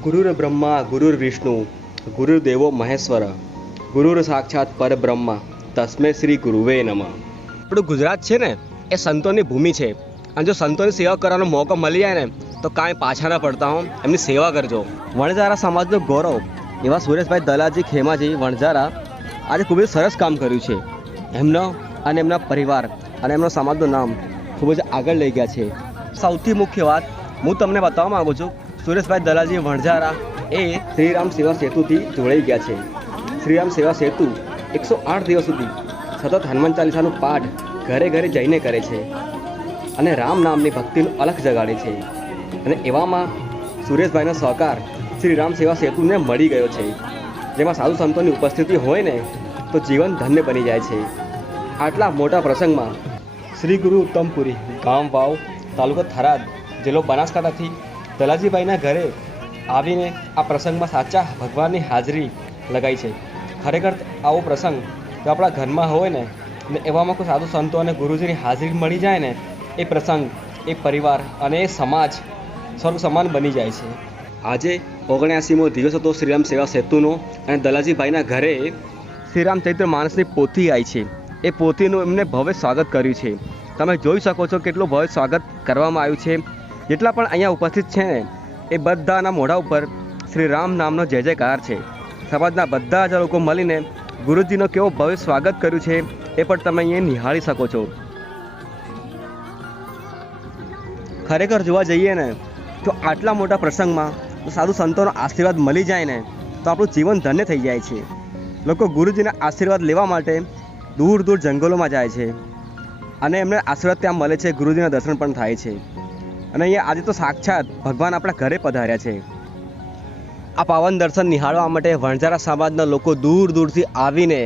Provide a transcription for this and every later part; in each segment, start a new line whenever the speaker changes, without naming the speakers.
ગુરુર બ્રહ્મા, ગુરુર વિષ્ણુ ગુરુદેવો મહેશ્વર, ગુરુર સાક્ષાત પરબ્રહ્મા તસ્મે શ્રી ગુરુવે નમઃ. આપણું ગુજરાત છે ને, એ સંતોની ભૂમિ છે. અને જો સંતોની સેવા કરવાનો મોકો મળી જાય ને, તો કાંઈ પાછા ના પડતા હો. એમની સેવા કરજો. વણઝારા સમાજનો ગૌરવ. એવા સુરેશભાઈ દલાજી ખેમાજી વણઝારા આજે ખૂબ જ સરસ કામ કર્યું છે. એમનો અને એમના પરિવાર અને એમનો સમાજનું નામ ખૂબ જ આગળ લઈ ગયા છે. સૌથી મુખ્ય વાત હું તમને બતાવવા માગું છું સુરેશભાઈ દલાજી વણઝારા એ શ્રીરામ સેવા સેતુથી જોડાઈ ગયા છે. શ્રીરામ સેવા સેતુ એકસો આઠ દિવસ સુધી સતત હનુમાન ચાલીસાનું પાઠ ઘરે ઘરે જઈને કરે છે અને રામ નામની ભક્તિનું અલખ જગાડે છે. અને એવામાં સુરેશભાઈનો સહકાર શ્રી રામ સેવા સેતુને મળી ગયો છે. જેમાં સાધુ સંતોની ઉપસ્થિતિ હોય ને તો જીવન ધન્ય બની જાય છે. આટલા મોટા પ્રસંગમાં શ્રી ગુરુ ઉત્તમપુરી ગામ વાવ તાલુકો થરાદ જિલ્લો બનાસકાંઠાથી દલાજીભાઈના ઘરે આવીને આ પ્રસંગમાં સાચા ભગવાનની હાજરી લગાઈ છે. ખરેખર આવો પ્રસંગ જો આપણા ઘરમાં હોય ને ને એવામાં કોઈ સાધુ સંતો અને ગુરુજીની હાજરી મળી જાય ને, એ પ્રસંગ, એ પરિવાર અને એ સમાજ સ્વર્ગ સમાન બની જાય છે. આજે ઓગણ્યાસીમો દિવસ હતો શ્રીરામ સેવા સેતુનો અને દલાજીભાઈના ઘરે શ્રીરામ ચૈત્ર માણસની પોથી આવી છે. એ પોથીનું એમને ભવ્ય સ્વાગત કર્યું છે. તમે જોઈ શકો છો કેટલું ભવ્ય સ્વાગત કરવામાં આવ્યું છે. જેટલા પણ અહીંયા ઉપસ્થિત છે ને, એ બધાના મોઢા ઉપર શ્રી રામ નામનો જય જયકાર છે. સમાજના બધા જ લોકો મળીને ગુરુજીનો કેવો ભવ્ય સ્વાગત કર્યું છે, એ પણ તમે અહીંયા નિહાળી શકો છો. ખરેખર જોવા જઈએ ને, તો આટલા મોટા પ્રસંગમાં સાધુ સંતોનો આશીર્વાદ મળી જાય ને, તો આપણું જીવન ધન્ય થઈ જાય છે. લોકો ગુરુજીના આશીર્વાદ લેવા માટે દૂર દૂર જંગલોમાં જાય છે. અને એમને આશીર્વાદ ત્યાં મળે છે, ગુરુજીના દર્શન પણ થાય છે. અને અહીંયા આજે તો સાક્ષાત ભગવાન આપણા ઘરે પધાર્યા છે. આ પાવન દર્શન નિહાળવા માટે વણઝારા સમાજના લોકો દૂર દૂરથી આવીને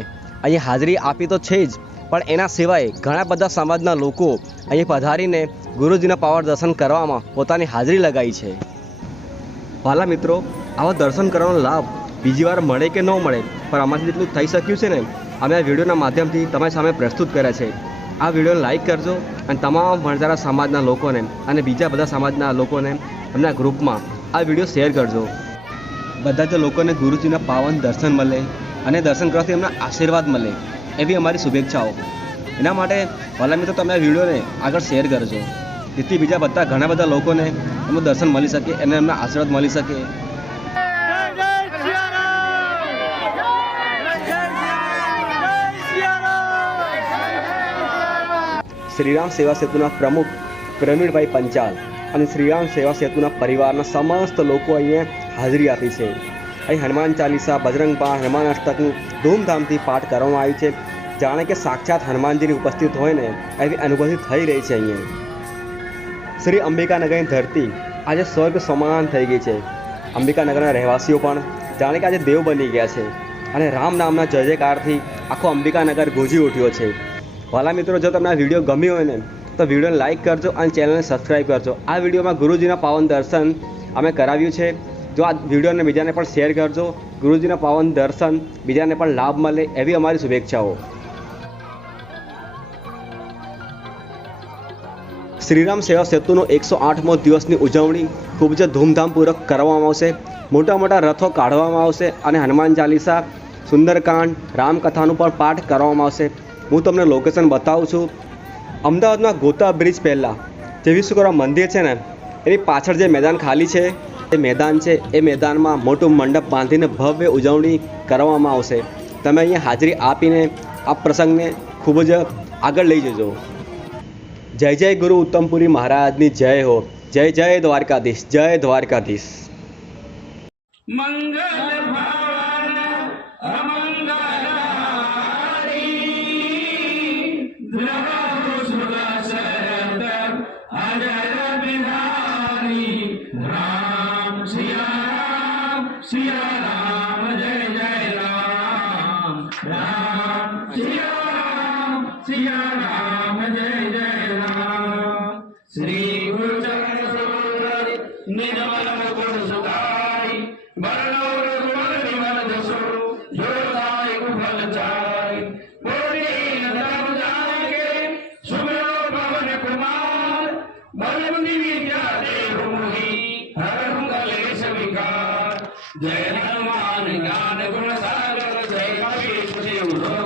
અહીંયા હાજરી આપી તો છે જ, પણ એના સિવાય ઘણા બધા સમાજના લોકો અહીં પધારીને ગુરુજીના પાવન દર્શન કરવામાં પોતાની હાજરી લગાવી છે. વાલા મિત્રો, આવા દર્શન કરવાનો લાભ બીજી વાર મળે કે ન મળે, પણ આમાંથી જેટલું થઈ શક્યું છે ને, અમે આ વિડીયોના માધ્યમથી તમારી સામે પ્રસ્તુત કર્યા છે. આ વિડીયોને લાઈક કરજો અને તમામ વણઝારા સમાજના લોકોને અને બીજા બધા સમાજના લોકોને એમના ગ્રુપમાં આ વીડિયો શેર કરજો. બધા જ લોકોને ગુરુજીના પાવન દર્શન મળે અને દર્શન કરવાથી એમના આશીર્વાદ મળે એવી અમારી શુભેચ્છાઓ. એના માટે વાલા મિત્રો, તમે આ વિડીયોને આગળ શેર કરજો. જેથી બીજા બધા ઘણા બધા લોકોને એમનું દર્શન મળી શકે અને એમના આશીર્વાદ મળી શકે. શ્રીરામ સેવા સેતુના પ્રમુખ પ્રવીણભાઈ પંચાલ અને શ્રીરામ સેવા સેતુના પરિવારના સમસ્ત લોકો અહીંયા હાજરી આપી છે. અહીં હનુમાન ચાલીસા, બજરંગ બાણ, હનુમાન અષ્ટકનું ધૂમધામથી પાઠ કરવામાં આવ્યું છે. જાણે કે સાક્ષાત હનુમાનજીની ઉપસ્થિત હોય ને, એવી અનુભૂતિ થઈ રહી છે અહીંયા. શ્રી અંબિકાનગરની ધરતી આજે સ્વર્ગ સમાન થઈ ગઈ છે. અંબિકાનગરના રહેવાસીઓ પણ જાણે કે આજે દેવ બની ગયા છે. અને રામ નામના જય જયકારથી આખો અંબિકાનગર ગુંજી ઉઠ્યો છે. વાલા મિત્રો, જો તમને આ વીડિયો ગમ્યો હોય ને, તો વિડીયોને લાઇક કરજો અને ચેનલને સબસ્ક્રાઈબ કરજો. આ વિડીયોમાં ગુરુજીના પાવન દર્શન અમે કરાવ્યું છે. જો આ વિડીયોને બીજાને પણ શેર કરજો. ગુરુજીના પાવન દર્શન બીજાને પણ લાભ મળે એવી અમારી શુભેચ્છાઓ. શ્રીરામ સેવા સેતુનો એકસો આઠમો દિવસની ઉજવણી ખૂબ જ ધૂમધામપૂર્વક કરવામાં આવશે. મોટા મોટા રથો કાઢવામાં આવશે અને હનુમાન ચાલીસા, સુંદરકાંડ, રામકથાનું પણ પાઠ કરવામાં આવશે. હું તમને લોકેશન બતાવું છું. અમદાવાદમાં ગોતા બ્રિજ પહેલાં. જે વિશ્વકર્મા મંદિર છે ને, એની પાછળ જે મેદાન ખાલી છે, એ મેદાન છે, એ મેદાનમાં મોટું મંડપ બાંધીને ભવ્ય ઉજવણી કરવામાં આવશે. તમે અહીંયા હાજરી આપીને આ પ્રસંગને ખૂબ જ આગળ લઈ જજો. જય જય ગુરુ ઉત્તમપુરી મહારાજની જય હો. જય જય દ્વારકાધીશ જય દ્વારકાધીશ.
મંગલ जय जय राम। श्री गुरु चरण सरोवर निर्मल गुण सुधारी बरलो रघुवर विमल पवन कुमार बलम विद्या देहु मोहि जय हनुमान, ज्ञान गुण सागर, जय कवि शिव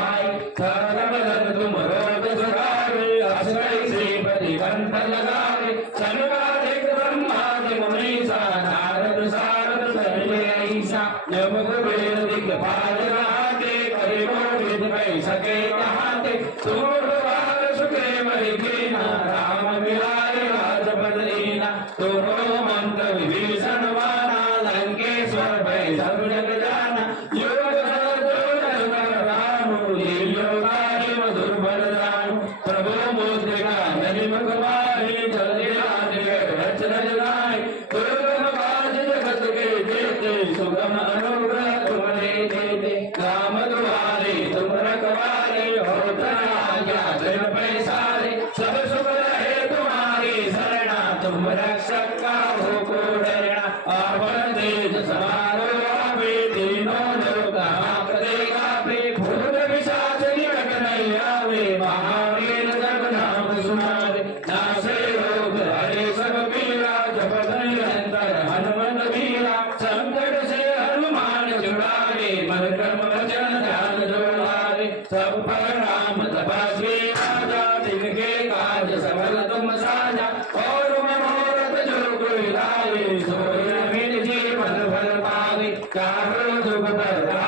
सके कहाते सूरवार सुखे मरिकेना राम मिलाय राजपदलीना तोरो मंत्र विभीषण वाना लंकेश्वर भय सब जग जाना योग सर जोड़ कर राम लीलो कार्य मधुर बरदान प्रभु കാരണം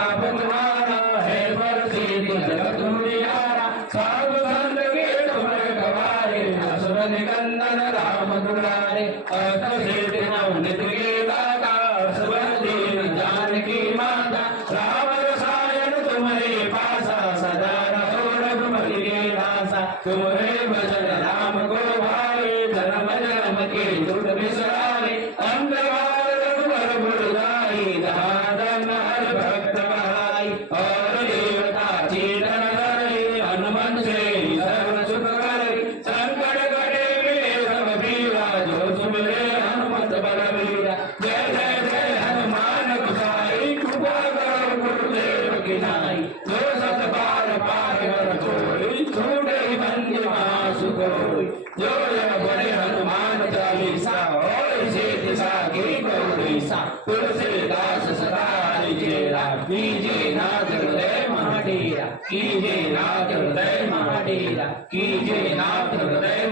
करुणी हनुमान चालीसा और इसे दिशा की करुणीसा तुलसीदास कीजे नाथ हृदय महाडेरा कीजे नाथ हृदय महाडेरा कीजे नाथ हृदय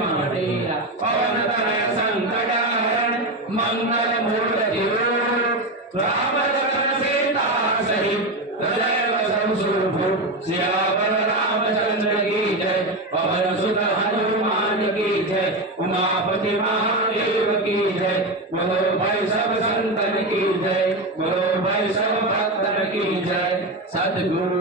મહાદેવ કી જય. બોલો ભાઈ સબ સંતન કી જય. બોલો ભાઈ સબ ભક્તન કી જય. સદગુરુ